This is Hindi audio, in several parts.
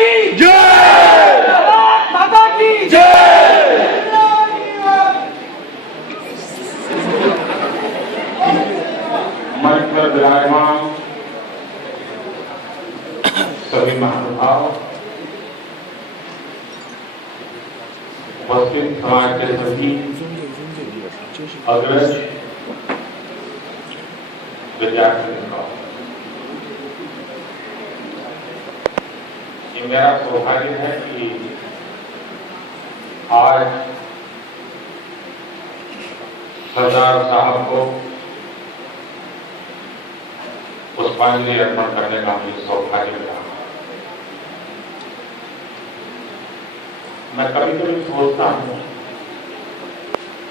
की जय, भारत माता की जय। मंच पर विराजमान सभी महानुभाव, उपस्थित समाज के सभी अग्रज विद्यार्थी, ये मेरा सौभाग्य है कि आज सरदार साहब को पुष्पांजलि अर्पण करने का मुझे सौभाग्य मिला। मैं कभी कभी सोचता हूं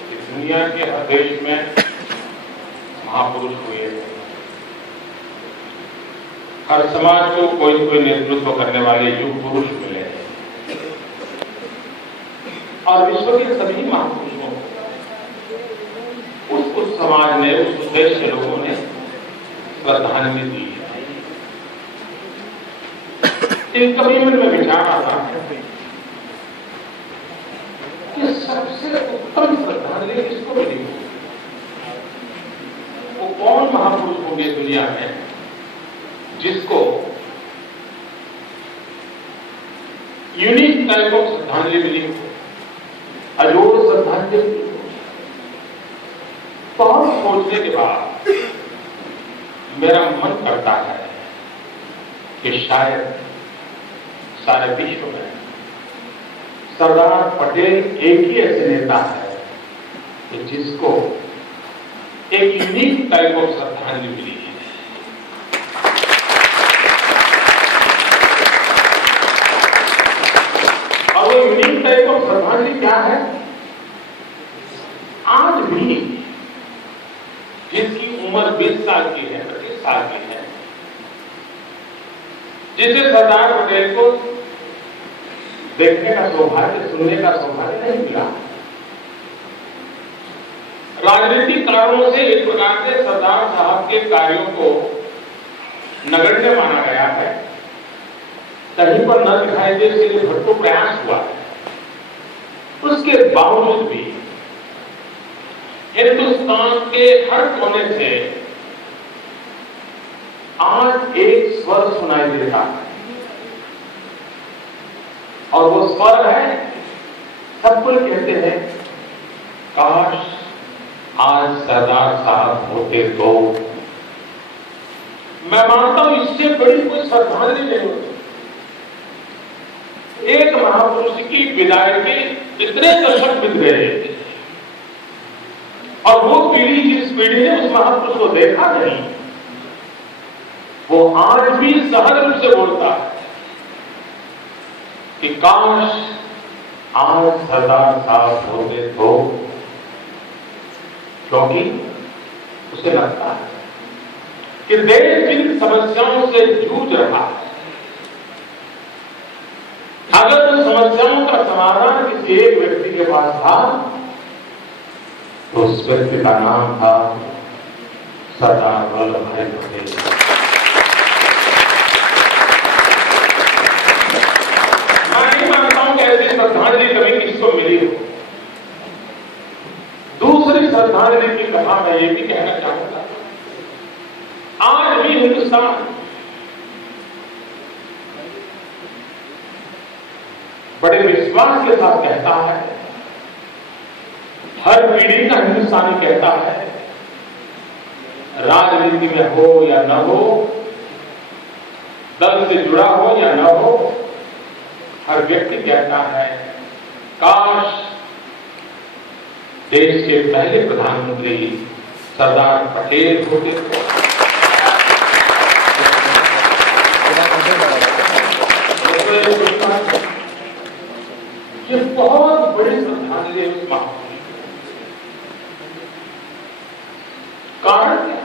कि दुनिया के हर देश में महापुरुष हुए हैं, हर समाज को कोई न कोई नेतृत्व करने वाले युग पुरुष मिले हैं और विश्व के सभी महापुरुषों को उस समाज ने, उस देश के लोगों ने श्रद्धांजलि दी है। इन कभी मन में विचार आता है कि सबसे उत्तम श्रद्धांजलि किसको मिलेगी? वो कौन महापुरुष होंगे दुनिया में जिसको यूनिक टाइप ऑफ श्रद्धांजलि मिली हो, अजोड़ श्रद्धांजलि मिली हो? बहुत सोचने के बाद मेरा मन करता है कि शायद सारे विश्व में सरदार पटेल एक ही ऐसे नेता है कि जिसको एक यूनिक टाइप ऑफ श्रद्धांजलि मिली है। और वो यूनिक टाइप ऑफ श्रद्धांजलि क्या है? आज भी जिसकी उम्र 20 साल की है, 25 साल की है, जिसे सरदार पटेल को देखने का सौभाग्य, सुनने का सौभाग्य नहीं मिला, राजनीतिक कारणों से एक प्रकार से सरदार साहब के कार्यों को नगण्य माना गया है, कहीं पर न दिखाई दे इसके लिए भरपूर प्रयास हुआ है। उसके बावजूद भी हिंदुस्तान के हर कोने से आज एक स्वर सुनाई देता है और वो स्वर है, सब कोई कहते हैं काश आज सरदार साहब होते तो। मैं मानता हूं इससे बड़ी कोई श्रद्धांजलि नहीं होती। एक महापुरुष की विदाई के इतने दशक बीत गए और वो पीढ़ी, जिस पीढ़ी ने उस महापुरुष को देखा नहीं, वो आज भी सहज रूप से बोलता है कि काश आज सरदार साहब होते तो, क्योंकि उसे लगता है कि देश जिन समस्याओं से जूझ रहा है, अगर उन समस्याओं का समाधान किसी एक व्यक्ति के पास था तो उस व्यक्ति का नाम था सरदार वल्लभ भाई पटेल। मैं नहीं मानता हूं कि ऐसी श्रद्धांजलि कभी किसी को मिली हो। दूसरी श्रद्धांजलि की कथा मैं ये भी कहना चाहूंगा, आज भी हिंदुस्तान बड़े विश्वास के साथ कहता है, हर पीढ़ी का हिंदुस्तानी कहता है, राजनीति में हो या न हो, दल से जुड़ा हो या न हो, हर व्यक्ति कहता है काश देश के पहले प्रधानमंत्री सरदार पटेल होते तो। ये बहुत बड़ी श्रद्धांजलि है उस महापुरुष। कारण क्या?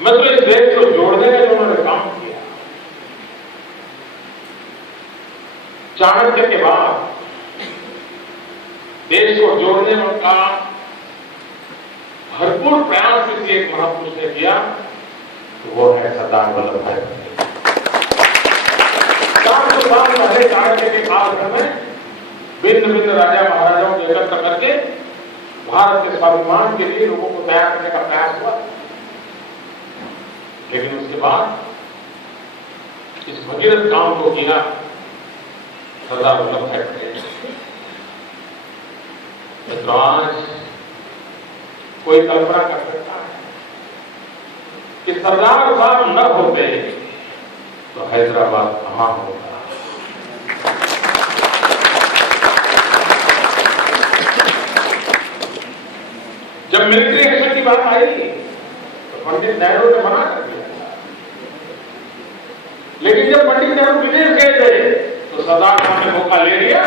मैं तो इस देश को जोड़ने का जो उन्होंने काम किया, चाणक्य के बाद देश को जोड़ने का भरपूर प्रयास किसी एक महापुरुष ने किया तो वो है सरदार वल्लभ भाई पटेल। 400 साल पहले चाणक्य के कालखंड में भिन्न भिन्न राजा महाराजाओं को एकत्र करके भारत के स्वाभिमान के लिए लोगों को तैयार करने का प्रयास हुआ, लेकिन उसके बाद इस भगीरथ काम को किया सरदार वल्लभ भाई पटेल। मित्रों, आज कोई कल्पना कर सकता है कि सरदार साहब न होते तो हैदराबाद कहां होगा। जब मिलिट्री एक्शन की बात आई तो पंडित नेहरू ने मना कर दिया, लेकिन जब पंडित नेहरू विदेश गए थे तो सरदार साहब ने मौका ले लिया।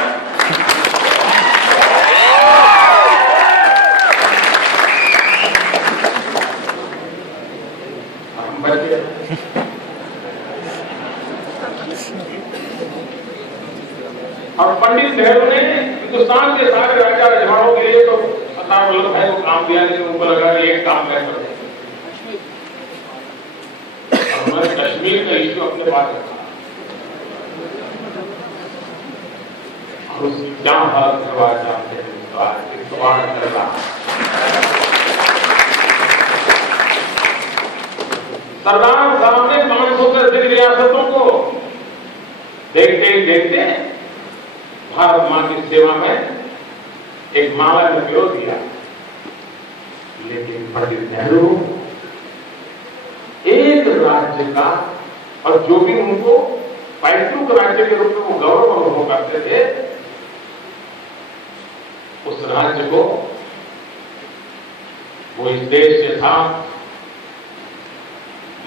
और पंडित नेहरू ने हिंदुस्तान के सारे राज्य राजवाड़ों के लिए तो सरदार वल्लभ भाई को काम दिया, लेकिन उनको लगा कि एक काम मैं कर दूं। उन्होंने कश्मीर का इश्यू अपने पास रखा और उसकी क्या हालत है वह जानते हैं। चल रहा सरदार साहब ने 500 से अधिक रियासतों को देखते ही देखते भारत मां की सेवा में एक माला में पिरो दिया। लेकिन पंडित नेहरू एक राज्य का, और जो भी उनको पैतृक राज्य के रूप में वो गौरव अनुभव करते थे, उस राज्य को वो इस देश के साथ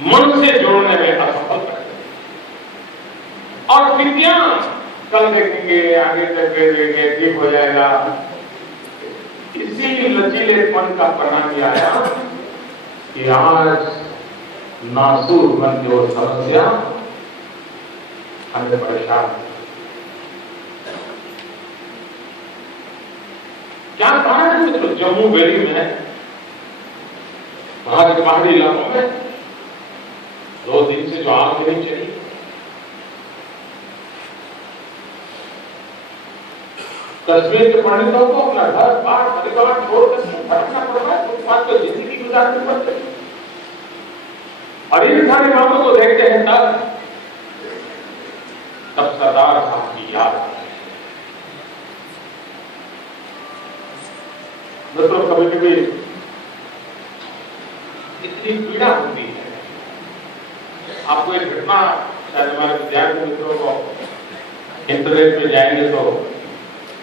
मन से जोड़ने में असफल रहे। और विज्ञान कल देखेंगे, आगे तक देखेंगे, ठीक हो जाएगा, इसी लचीलेपन का परिणाम यह आया कि आज नासूर बन के वो समस्या हमें परेशान। क्या कारण है मित्रों? जम्मू वैली में, वहां के पहाड़ी इलाकों में 2 दिन से जो आग नहीं चली, कश्मीर के पंडितों को अपना घर बार परिवार छोड़कर भटकना पड़ रहा है, फुटपाथ पर जिंदगी गुजारनी पड़ती है। और इन सारे मामलों को देखते हैं तब सरदार साहब की याद आती है। मित्रों, कभी कभी इतनी पीड़ा होती है। आपको एक घटना, शायद हमारे विद्यार्थी मित्रों को इंटरनेट पे जाएंगे तो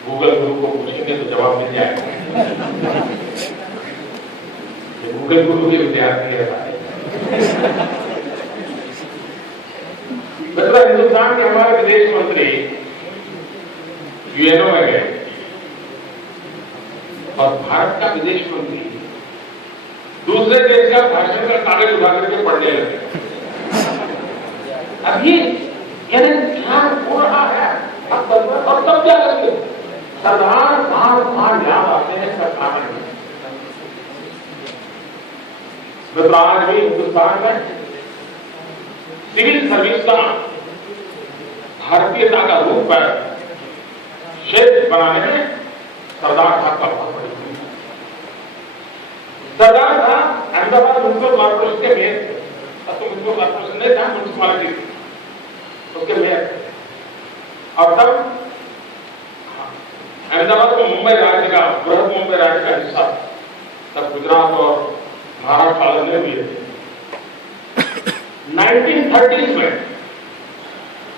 गूगल गुरु को पूछेंगे तो जवाब मिल जाएगा। गूगल गुरु के विद्यार्थी है भाई। मतलब हिंदुस्तान के हमारे विदेश मंत्री यूएनओ में गए और भारत का विदेश मंत्री दूसरे देश का भाषण का कागज उठा करके पढ़ने लगे। अभी यानी ध्यान हो रहा है, और तब क्या लगे सरदार साहब याद आते हैं सरकार में। मित्रों, आज भी हिंदुस्तान में सिविल सर्विस का भारतीयता का रूप पर क्षेत्र बनाने में सरदार साहब का बहुत बड़ी भूमिका। सरदार साहब अहमदाबाद म्युनिसिपल कॉर्पोरेशन के मेयर थे। अब तो म्युनिसिपल कॉर्पोरेशन नहीं था, म्युनिसिपालिटी थी, उसके मेयर थे। और तब अहमदाबाद को मुंबई राज्य का, बृहद मुंबई राज्य का हिस्सा, तब गुजरात और महाराष्ट्र अलग हुए थे। 1930s में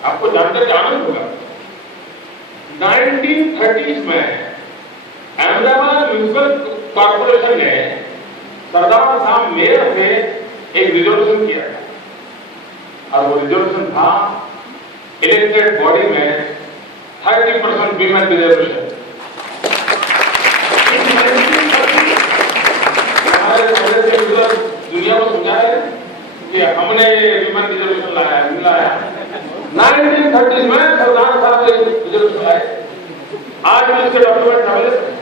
आपको जानकर के आनंद होगा, 1930s में अहमदाबाद म्युनिसिपल कॉर्पोरेशन ने सरदार साहब मेयर से एक रिजोल्यूशन किया था, और वो रिजोल्यूशन था इलेक्टेड बॉडी में 30% वीमेन रिजर्वेशन। दुनिया को समझा है कि हमने वीमेन रिजर्वेशन लाया, नहीं लाया। 1930 में सरदार साहब रिजर्वेशन लाए। आज भी इसके डॉक्यूमेंट अवेलेबल है।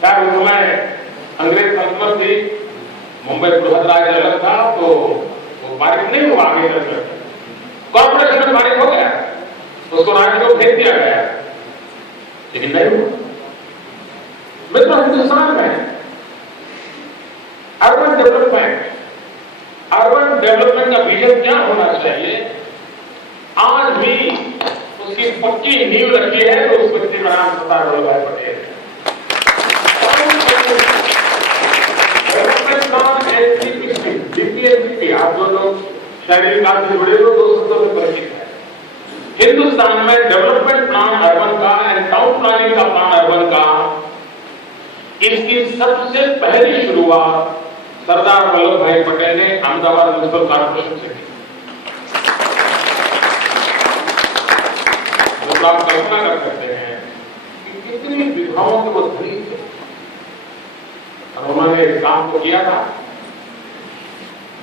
क्या उस समय अंग्रेज सल्तनत थी, मुंबई बृहद राज्य अलग था, तो वो पारित नहीं हुआ आगे चलकर, कॉर्पोरेशन में पारित हो गया, उसको राज्य को भेज दिया गया, लेकिन नहीं हुआ। मित्रों, हिंदुस्तान में अर्बन डेवलपमेंट का विजन क्या होना चाहिए, आज भी उसकी पक्की नींव रखी है तो उस व्यक्ति का नाम सरदार वल्लभ भाई पटेल है। डीपीएसपी, आप जो लोग शहरी विकास से जुड़े हो तो शब्दों से परिचित है। हिंदुस्तान में डेवलपमेंट प्लान अर्बन का एंड टाउन प्लानिंग का प्लान अर्बन का, इसकी सबसे पहली शुरुआत सरदार वल्लभ भाई पटेल ने अहमदाबाद म्युनिसिपल कॉर्पोरेशन से की। तो आप कल्पना कर सकते हैं कि कितनी विधाओं के वो धनी थे और उन्होंने इस काम को किया था।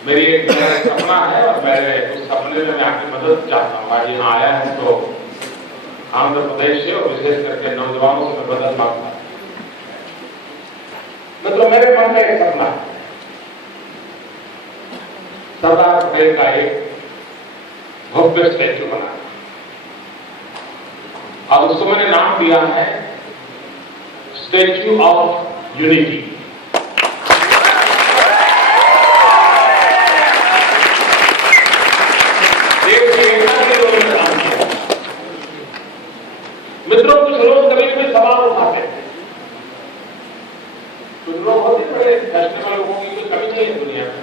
मेरी एक सपना है और मैं उस सपने में आपकी मदद चाहता हूँ। आज यहाँ आया है तो आंध्र प्रदेश से और विशेष करके नौजवानों से मैं मदद मांगता हूँ। मतलब मेरे मन में एक सपना है, सरदार पटेल का एक भव्य स्टैच्यू बना और उसको मैंने नाम दिया है स्टैच्यू ऑफ यूनिटी। देश की एकता के लिए मैंने काम किया। मित्रों, कुछ लोग कभी कभी सवाल उठाते हैं, कुछ लोग होते बड़े फैशनेबल लोगों की कोई कमी नहीं है दुनिया में।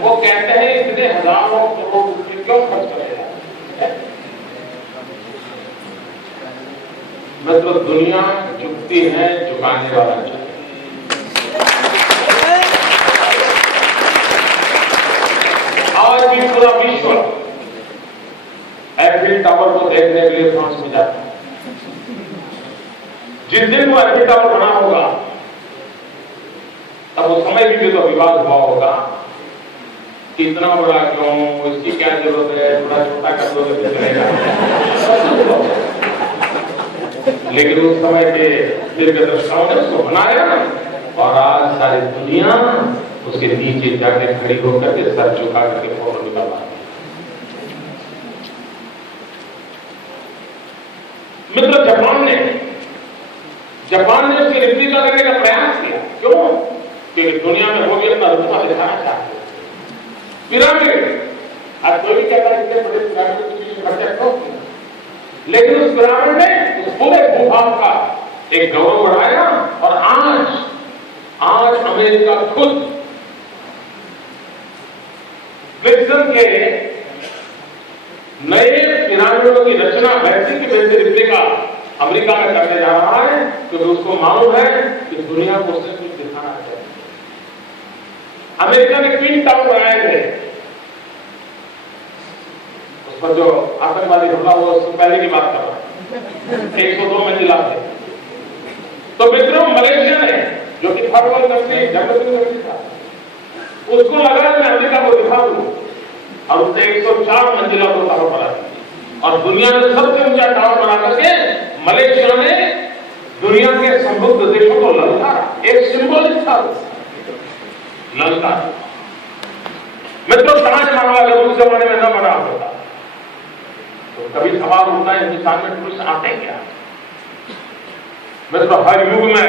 वो कहते हैं इतने हजारों करोड़ रुपए क्यों खर्च करे जाते हैं। मतलब दुनिया झुकती है, झुकाने वाला चाहिए। आज भी पूरा विश्व एफिल टावर को देखने के लिए फ्रांस में जाता है। जिस दिन वो एफिल टावर बना होगा तब उस समय भी तो विवाद हुआ होगा कि इतना बड़ा क्यों, इसकी क्या जरूरत है, थोड़ा छोटा कर दो तो चलेगा। लेकिन उस समय के दीर्घदर्शिताओं ने उसको बनाया और आज सारी दुनिया उसके नीचे जाके खड़ी होकर के सर झुका करके फोटो निकाला। मित्र, जापान ने उसकी रिप्लिका करने का प्रयास किया। क्यों? क्योंकि दुनिया में वो भी अपना रुतबा दिखाना चाहते हैं। पिरामिड, आज कोई भी कहता है इतने बड़े पिरामिड के पीछे खर्चा क्यों किया, लेकिन उस पिरामिड ने उस पूरे भूभाग का एक गौरव बढ़ाया और आज अमेरिका खुद विल्सन के नए पिरामिडों की रचना वैसी की वैसी रिप्लिका अमेरिका में करने जा रहा है, क्योंकि उसको मालूम है कि दुनिया को उससे कुछ दिखाना चाहिए। अमेरिका ने ट्विन टावर बनाए थे, उस पर जो आतंकवादी हमला हुआ उससे पहले की बात कर रहा हूं, 102 मंजिला थे। तो मित्रों, मलेशिया ने जो कि third world country, developing country था, उसको लगा मैं अमेरिका को दिखा दूं और उसने 104 मंजिला को टावर बना दिया और दुनिया में सबसे ऊंचा टावर बना करके मलेशिया ने दुनिया के समृद्ध देशों को ललकारा। एक सिंबॉलिक था ललकार। मित्रों, ताजमहल अगर उस जमाने में न बना होता तो कभी सवाल उठता है हिंदुस्तान में टूरिस्ट आते क्या? मित्रों, हर युग में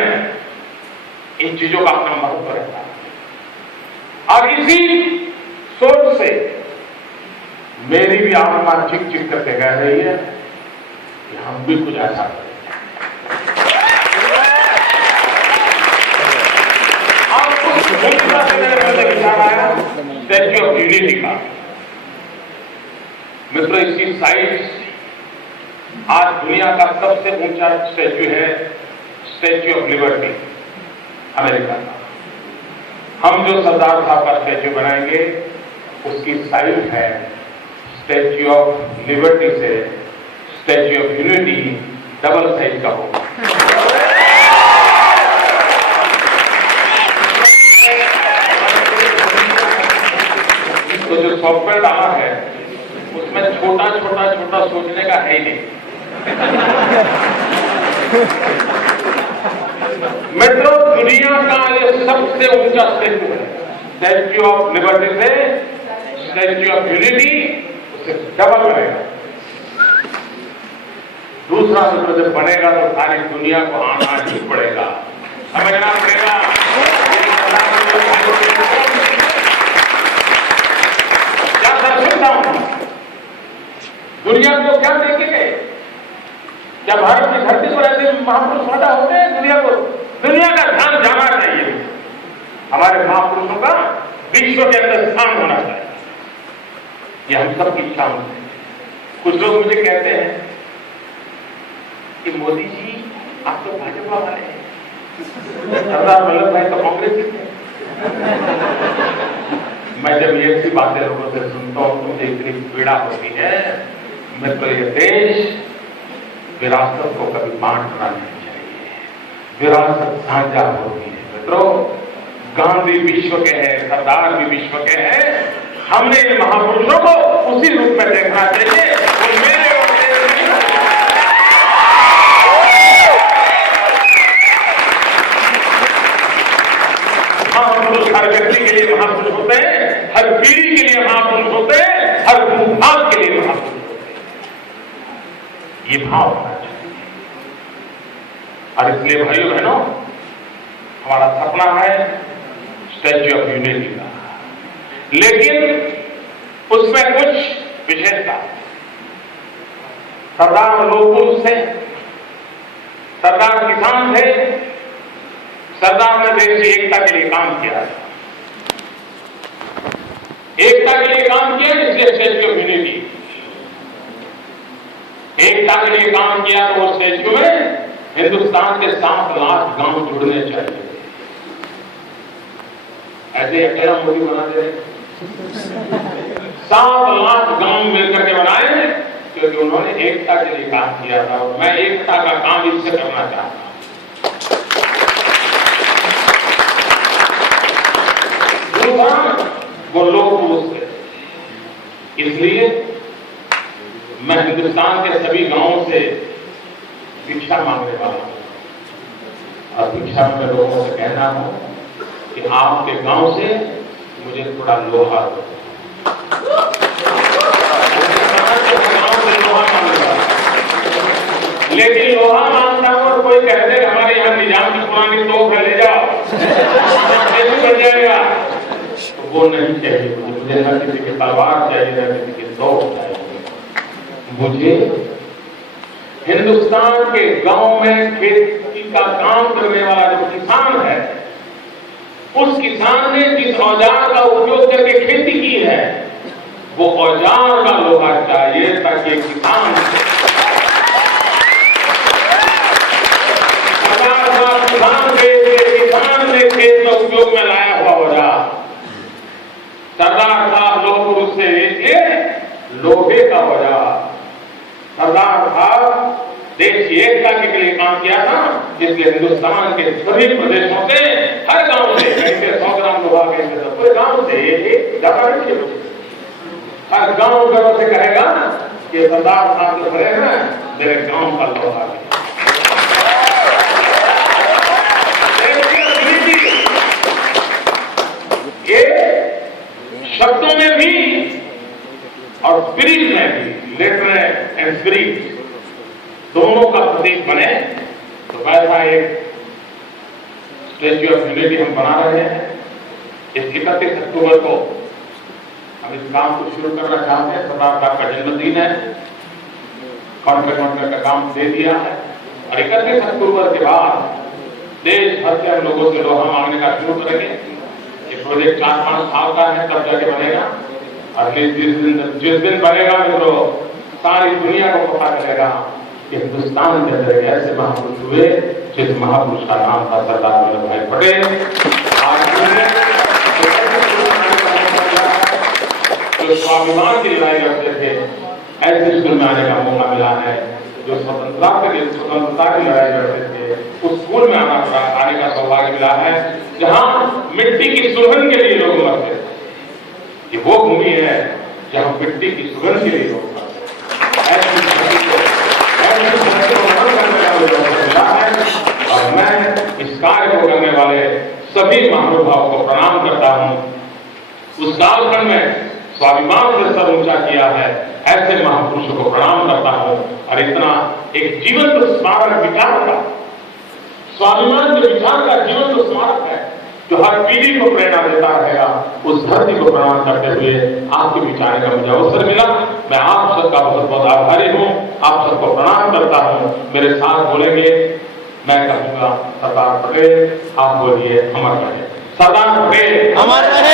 इन चीजों का अपना महत्व रहता है और इसी सोच से मेरी भी आत्मा चिक चिक करके कह रही है कि हम भी कुछ ऐसा करें। विचार आया स्टैच्यू ऑफ यूनिटी का। मित्रों, इसकी साइज आज दुनिया का सबसे ऊंचा स्टैच्यू है स्टैच्यू ऑफ लिबर्टी अमेरिका का। हम जो सरदार साहब का स्टैच्यू बनाएंगे उसकी साइज है स्टैच्यू ऑफ लिबर्टी से statue of unity double size का होगा। तो जो सॉफ्टवेयर डाला है उसमें छोटा छोटा छोटा सोचने का है ही नहीं। मेट्रो दुनिया का ये सबसे ऊंचा स्टैच्यू है स्टैच्यू ऑफ लिबर्टी से स्टैच्यू ऑफ यूनिटी उससे डबल बनेगा। दूसरा मित्र जब बनेगा तो सारी दुनिया को आना ही पड़ेगा, समझना पड़ेगा। क्या दर्शनता हूं, दुनिया को क्या देखेंगे? क्या भारत की धरती पर ऐसे महापुरुष पैदा होते हैं? दुनिया का ध्यान जाना चाहिए, हमारे महापुरुषों का विश्व के अंदर स्थान होना चाहिए, ये हम सबकी इच्छा होती है। कुछ लोग मुझे कहते हैं कि मोदी जी आप तो भाजपा वाले हैं, सरदार वल्लभ भाई तो कांग्रेस ही थे। मैं जब ये ऐसी बातें लोगों से सुनता हूं तो मुझे इतनी पीड़ा होती है। मित्र, ये देश विरासत को कभी बांटना नहीं चाहिए, विरासत साझा होती है। मित्रों, गांधी विश्व के हैं, सरदार भी विश्व के हैं, हमने इन महापुरुषों को उसी रूप में देखना चाहिए। वो मेरे और तेरे नहीं, महापुरुष हर व्यक्ति के लिए महापुरुष होते हैं, हर पीढ़ी के लिए महापुरुष होते हैं, हर भूभाग के लिए महापुरुष होते हैं। ये भाव होना चाहिए। और इसलिए भाइयों बहनों, हमारा सपना है स्टैच्यू ऑफ यूनिटी का, लेकिन उसमें कुछ विशेषता। सरदार लोक पुरुष थे, सरदार किसान थे, सरदार ने देश की एकता के लिए काम किया, एकता के लिए काम किया, इसलिए स्टैच्यू ऑफ यूनिटी। एकता के लिए काम किया तो उस स्टैच्यू में हिंदुस्तान के 7 लाख गांव जुड़ने चाहिए। ऐसे अकेला मोदी बना दे रहे, 7 लाख गांव मिलकर के बनाए, क्योंकि उन्होंने एकता के लिए काम किया था। और मैं एकता का काम इससे करना चाहता हूं। वो लोग पुरुष थे, इसलिए मैं हिंदुस्तान के सभी गांवों से भिक्षा मांगने वाला हूं। और भिक्षा में लोगों से कहना हो कि आपके गांव से मुझे थोड़ा लोहा दो। लेकिन लोहा मांगता हूं और कोई कह दे हमारे यहां निजाम की पुरानी तोप है, ले जाओ, बन जाएगा, तो वो नहीं चाहिए मुझे। न किसी की तलवार चाहिए, न किसी की तोप चाहिए। मुझे हिंदुस्तान के गांव में खेती का काम करने वाला जो किसान है, उस किसान ने जिस औजार का उपयोग करके खेती की है, वो औजार का लोहा चाहिए, ताकि किसान किसान ने खेत में उपयोग में लाया हुआ औजार सरदार साहब लोह पुरुष से लेके लोहे का औजार। सरदार साहब देश की एकता के लिए काम किया था, इसलिए हिंदुस्तान के सभी प्रदेशों से, हर गांव से, कहीं से 100 ग्राम लोहा, कहीं से पूरे गांव से, एक ज्यादा नहीं, हर गांव गर्व से कहेगा कि सरदार साहब जो खड़े हैं मेरे गांव का लोहा है। ये शब्दों में भी और स्पिरिट में भी, लेटर एंड स्पिरिट दोनों का प्रतीक बने, तो वैसा एक स्टैच्यू ऑफ यूनिटी हम बना रहे हैं। इस 31 अक्टूबर को हम इस काम को शुरू करना चाहते हैं। सरदार साहब का जन्मदिन है, कॉन्ट्रैक्ट का काम दे दिया है, और 31 अक्टूबर के बाद देश भर के हम लोगों से लोहा मांगने का शुरू करेंगे। ये प्रोजेक्ट 4-5 साल का है, तब जाके बनेगा। और जिस दिन बनेगा मित्रों, सारी दुनिया को पता चलेगा कि हिंदुस्तान के अंदर ऐसे महापुरुष हुए जिस महापुरुष का नाम था सरदार वल्लभ भाई पटेल। जो स्वाभिमान की लड़ाई लड़ते थे, ऐसे स्कूल में आने का मौका मिला है। जो स्वतंत्रता की लड़ाई लड़ते थे, उस स्कूल में आने का सौभाग्य मिला है, जहां मिट्टी की सुगंध के लिए लोग मरते थे। ये वो भूमि है जहां मिट्टी की सुगंध के लिए लोग मरते हैं। और मैं इस कार्य को करने वाले सभी महानुभावों को प्रणाम करता हूं। उस कालखंड में स्वाभिमान से सर ऊंचा किया है, ऐसे महापुरुषों को प्रणाम करता हूं। और इतना एक जीवंत स्मारक विचार का, स्वाभिमान के विचार का जीवंत स्मारक है जो हर पीढ़ी को प्रेरणा देता रहेगा। उस धरती को प्रणाम करते हुए आपके विचार का मुझे अवसर मिला। मैं आप सबका बहुत बहुत आभारी हूं, आप सबको प्रणाम करता हूं। मेरे साथ बोलेंगे, मैं कहूंगा सरदार पटेल, आप बोलिए अमर रहे। सरदार पटेल अमर रहे।